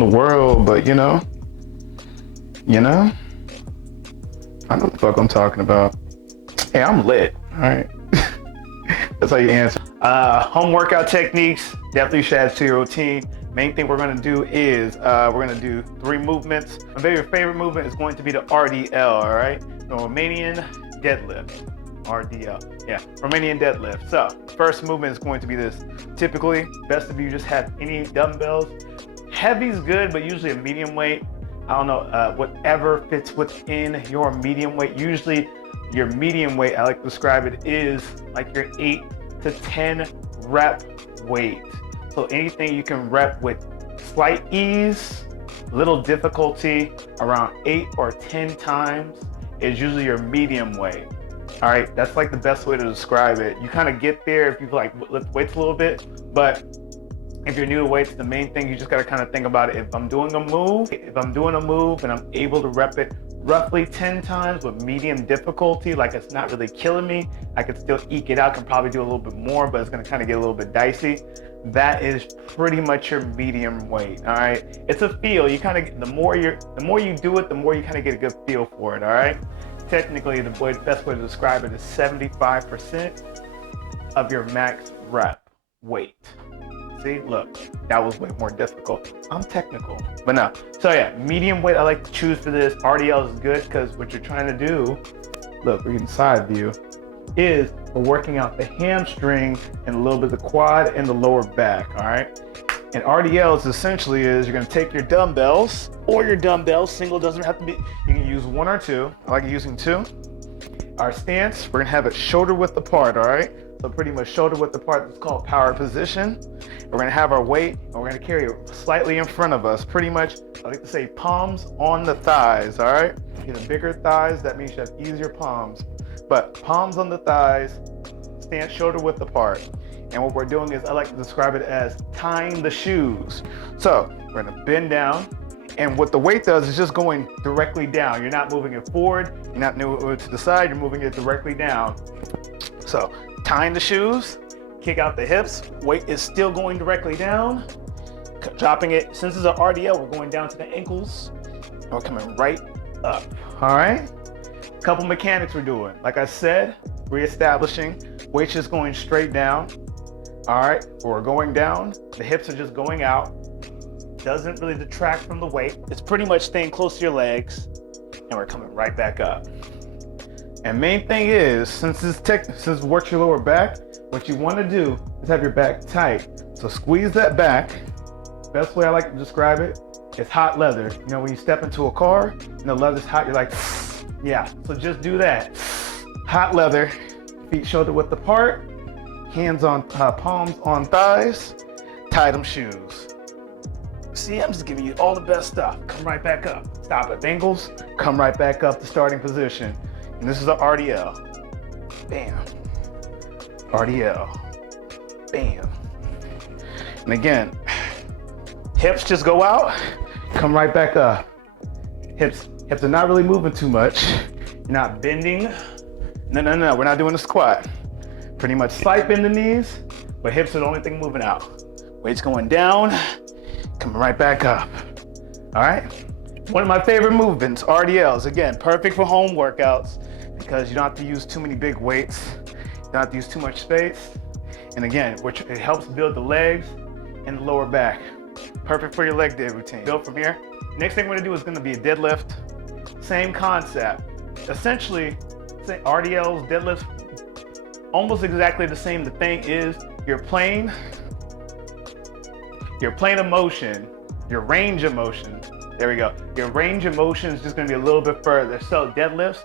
in the world, but you know, I know what the fuck I'm talking about. Hey, I'm lit. All right. That's how you answer. Home workout techniques, definitely should add to your routine. Main thing we're gonna do is we're gonna do 3 movements. My very favorite movement is going to be the RDL, all right? The Romanian deadlift. RDL, yeah, Romanian deadlift. So, first movement is going to be this. Typically, best if you just have any dumbbells. Heavy's good, but usually a medium weight. I don't know, whatever fits within your medium weight. Usually your medium weight, I like to describe it, is like your 8 to 10 rep weight. So anything you can rep with slight ease, little difficulty, around 8 or 10 times is usually your medium weight. All right, that's like the best way to describe it. You kind of get there if you like lift weights a little bit, but if you're new to weights, the main thing you just gotta kind of think about it. If I'm doing a move and I'm able to rep it roughly 10 times with medium difficulty, like it's not really killing me, I can still eke it out, can probably do a little bit more, but it's gonna kind of get a little bit dicey. That is pretty much your medium weight, all right? It's a feel. You kind of, the more you do it, the more you kind of get a good feel for it, all right? Technically, the best way to describe it is 75% of your max rep weight. See, look, that was way more difficult. I'm technical, but no. So yeah, medium weight I like to choose for this. RDL is good because what you're trying to do, look, we're getting side view, is we're working out the hamstring and a little bit of the quad and the lower back, all right? And RDLs essentially is you're gonna take your dumbbells, single doesn't have to be, you can use 1 or 2. I like using 2. Our stance, we're gonna have it shoulder width apart, all right? So pretty much shoulder width apart, it's called power position. We're gonna have our weight and we're gonna carry it slightly in front of us. Pretty much, I like to say palms on the thighs, all right? You have bigger thighs, that means you have easier palms. But palms on the thighs, stance shoulder width apart. And what we're doing is, I like to describe it as tying the shoes. So we're gonna bend down, and what the weight does is just going directly down. You're not moving it forward, you're not moving it to the side, you're moving it directly down. So tying the shoes, kick out the hips, weight is still going directly down, dropping it. Since it's an RDL, we're going down to the ankles, and we're coming right up, all right? Couple mechanics we're doing. Like I said, reestablishing, weight just going straight down, all right? We're going down, the hips are just going out, doesn't really detract from the weight. It's pretty much staying close to your legs, and we're coming right back up. And main thing is, since it works your lower back, what you want to do is have your back tight. So squeeze that back. Best way I like to describe it is hot leather. You know, when you step into a car and the leather's hot, you're like, yeah. So just do that. Hot leather, feet shoulder width apart, hands on palms on thighs, tie them shoes. See, I'm just giving you all the best stuff. Come right back up. Stop at ankles, come right back up to starting position. And this is the RDL. Bam. RDL. Bam. And again, hips just go out, come right back up. Hips are not really moving too much. You're not bending. No, we're not doing a squat. Pretty much slight bend the knees, but hips are the only thing moving out. Weight's going down, coming right back up. All right? One of my favorite movements, RDLs. Again, perfect for home workouts because you don't have to use too many big weights. You don't have to use too much space. And again, it helps build the legs and the lower back. Perfect for your leg day routine. Build from here. Next thing we're gonna do is gonna be a deadlift. Same concept. Essentially, RDLs, deadlifts, almost exactly the same. The thing is, your plane of motion, your range of motion, there we go. Your range of motion is just gonna be a little bit further. So deadlifts,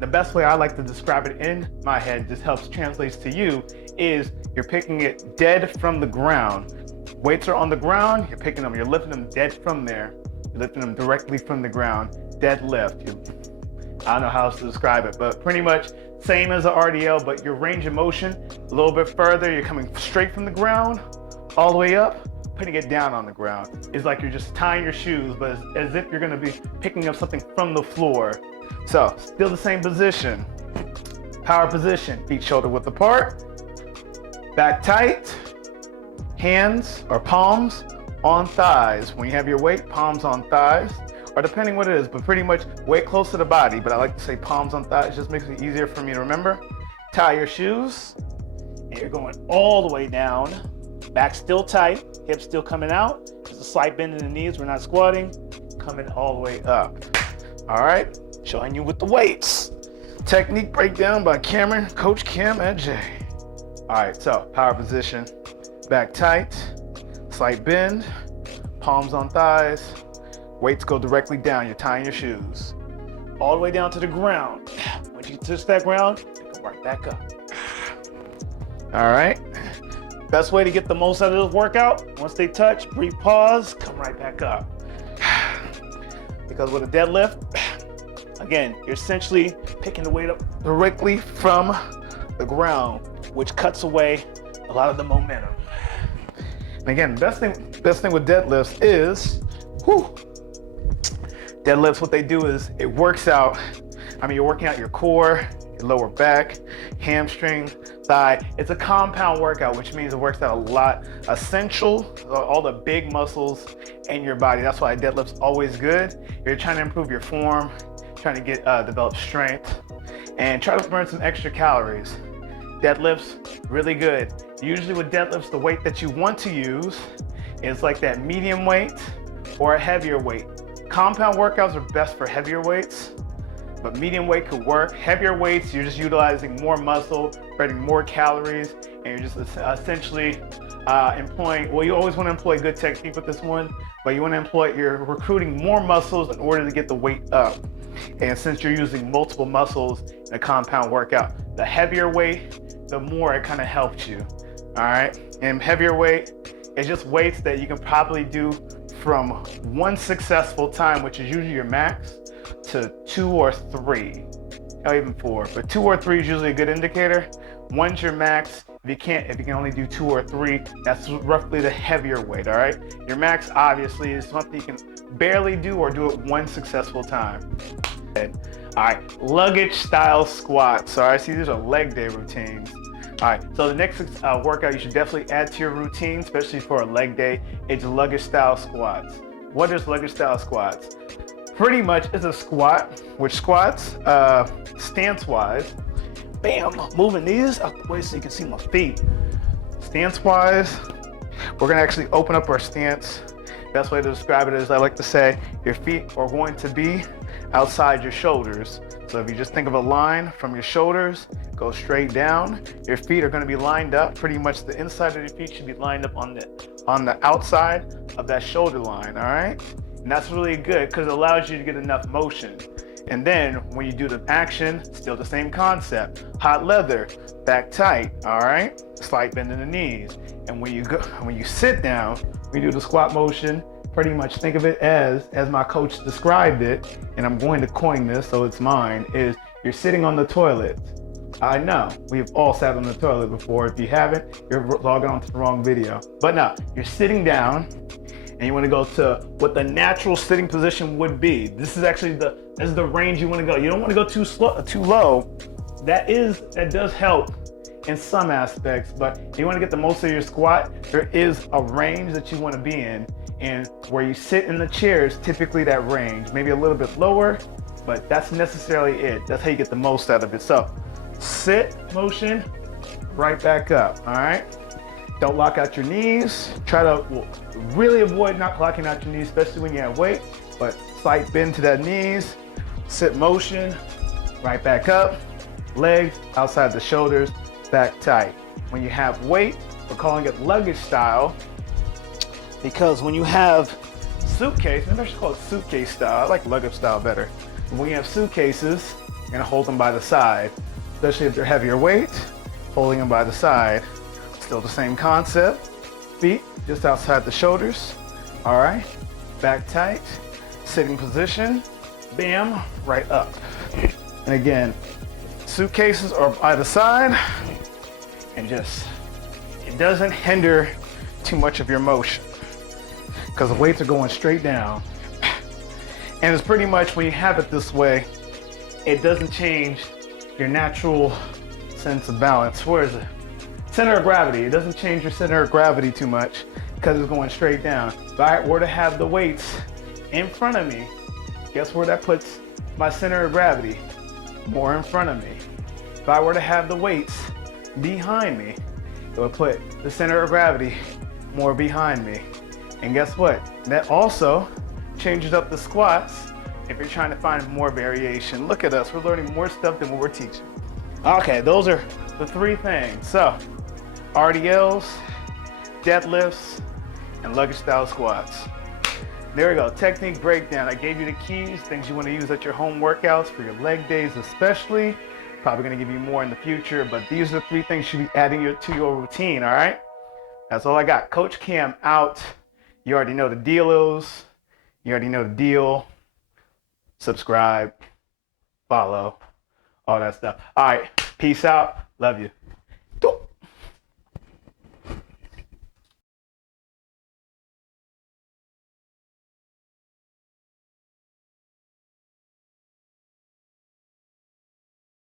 the best way I like to describe it in my head, just helps translates to you, is you're picking it dead from the ground. Weights are on the ground, you're picking them, you're lifting them dead from there. You're lifting them directly from the ground. Deadlift. I don't know how else to describe it, but pretty much same as an RDL, but your range of motion, a little bit further, you're coming straight from the ground, all the way up, putting it down on the ground. It's like you're just tying your shoes, but it's as if you're gonna be picking up something from the floor. So, still the same position. Power position, feet shoulder width apart, back tight, hands or palms on thighs. When you have your weight, palms on thighs, or depending what it is, but pretty much weight close to the body. But I like to say palms on thighs, just makes it easier for me to remember. Tie your shoes, and you're going all the way down. Back still tight, hips still coming out. There's a slight bend in the knees, we're not squatting. Coming all the way up. All right, showing you with the weights. Technique breakdown by Cameron, Coach Cam Adjaye. All right, so power position, back tight, slight bend, palms on thighs, weights go directly down, you're tying your shoes. All the way down to the ground. Once you touch that ground, you come right back up. All right, best way to get the most out of this workout, once they touch, breathe, pause, come right back up. Because with a deadlift, again, you're essentially picking the weight up directly from the ground, which cuts away a lot of the momentum. And again, best thing with deadlifts is, deadlifts, what they do is it works out. I mean, you're working out your core, your lower back, hamstring, thigh. It's a compound workout, which means it works out a lot. Essential, all the big muscles in your body. That's why deadlift's always good. You're trying to improve your form, trying to get develop strength, and try to burn some extra calories. Deadlifts, really good. Usually with deadlifts, the weight that you want to use is like that medium weight or a heavier weight. Compound workouts are best for heavier weights, but medium weight could work. Heavier weights, you're just utilizing more muscle, burning more calories, and you're just essentially employing, well, you always want to employ good technique with this one, but you want to employ, you're recruiting more muscles in order to get the weight up. And since you're using multiple muscles in a compound workout, the heavier weight, the more it kind of helps you, all right? And heavier weight is just weights that you can probably do from one successful time, which is usually your max, to 2 or 3, or even 4. But 2 or 3 is usually a good indicator. One's your max. If you can only do 2 or 3, that's roughly the heavier weight, all right? Your max obviously is something you can barely do or do it one successful time. All right, luggage style squats. All right, see, these are leg day routines. All right, so the next workout you should definitely add to your routine, especially for a leg day, is luggage style squats. What is luggage style squats? Pretty much it's a squat, which squats, stance-wise, bam, moving these out the way so you can see my feet. Stance-wise, we're gonna actually open up our stance. Best way to describe it is, I like to say, your feet are going to be outside your shoulders. So if you just think of a line from your shoulders, go straight down, your feet are gonna be lined up. Pretty much the inside of your feet should be lined up on the outside of that shoulder line, all right? And that's really good because it allows you to get enough motion. And then when you do the action, still the same concept. Hot leather, back tight, all right? Slight bend in the knees. And when you sit down, we do the squat motion. Pretty much think of it as my coach described it, and I'm going to coin this so it's mine, is you're sitting on the toilet. I know, we've all sat on the toilet before. If you haven't, you're logging on to the wrong video. But no, you're sitting down, and you want to go to what the natural sitting position would be. This is actually the range you want to go. You don't want to go too low. That does help in some aspects, but if you want to get the most of your squat, there is a range that you want to be in, and where you sit in the chair is typically that range, maybe a little bit lower, but that's necessarily it. That's how you get the most out of it. So sit, motion, right back up, all right? Don't lock out your knees. Try to really avoid not locking out your knees, especially when you have weight, but slight bend to that knees, sit motion, right back up, legs outside the shoulders, back tight. When you have weight, we're calling it luggage style, because when you have suitcase, maybe I should call it suitcase style. I like luggage style better. But when you have suitcases, you're gonna hold them by the side, especially if they're heavier weight, holding them by the side. Still the same concept. Feet just outside the shoulders. All right, back tight, sitting position, bam, right up. And again, suitcases are by the side, and it doesn't hinder too much of your motion because the weights are going straight down. And it's pretty much, when you have it this way, it doesn't change your natural sense of balance. Where is it? Center of gravity. It doesn't change your center of gravity too much. because it's going straight down. If I were to have the weights in front of me, guess where that puts my center of gravity? More in front of me. If I were to have the weights behind me, it would put the center of gravity more behind me. And guess what? That also changes up the squats if you're trying to find more variation. Look at us, we're learning more stuff than what we're teaching. Okay, those are the 3 things. So, RDLs, deadlifts, and luggage style squats. There we go, technique breakdown. I gave you the keys, things you want to use at your home workouts for your leg days especially. Probably gonna give you more in the future, but these are the 3 things you should be adding to your routine, all right? That's all I got. Coach Cam out. You already know the deals. You already know the deal. Subscribe, follow, all that stuff. All right, peace out. Love you.